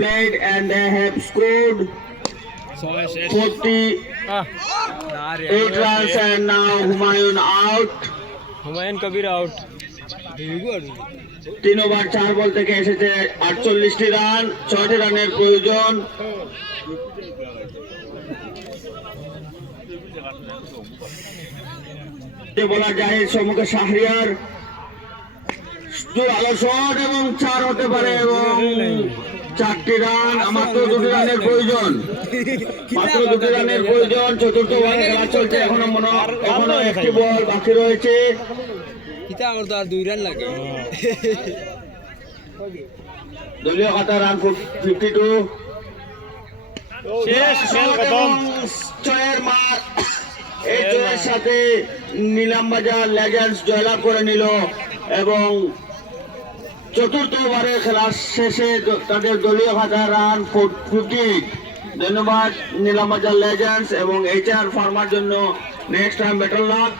played and they have scored 48 runs and now Humayun out. Humayun Kabir out. 3 over 4 বল থেকে এসেছে 48টি run, 6টি রানের প্রয়োজন। বলা যায় সম্মুখে শাহরিয়ার আলো শট এবং 4 হতে পারে এবং 4টি রান, মাত্র 2টি রানের প্রয়োজন, মাত্র 2টি রানের প্রয়োজন। চতুর্থ ওভারে খেলা চলছে, এখনো একটি বল বাকি রয়েছে। দলীয় খাতা রান 52। জয়ের মার, এই জয়ের সাথে নিলামবাজার লেজেন্ডস জয়লাভ করে নিল এবং চতুর্থ ওভারে খেলার শেষে তাদের দলীয় খাতা রান 50। ধন্যবাদ নিলামবাজার লেজেন্ডস এবং HR ফার্মার জন্য। Next time better luck.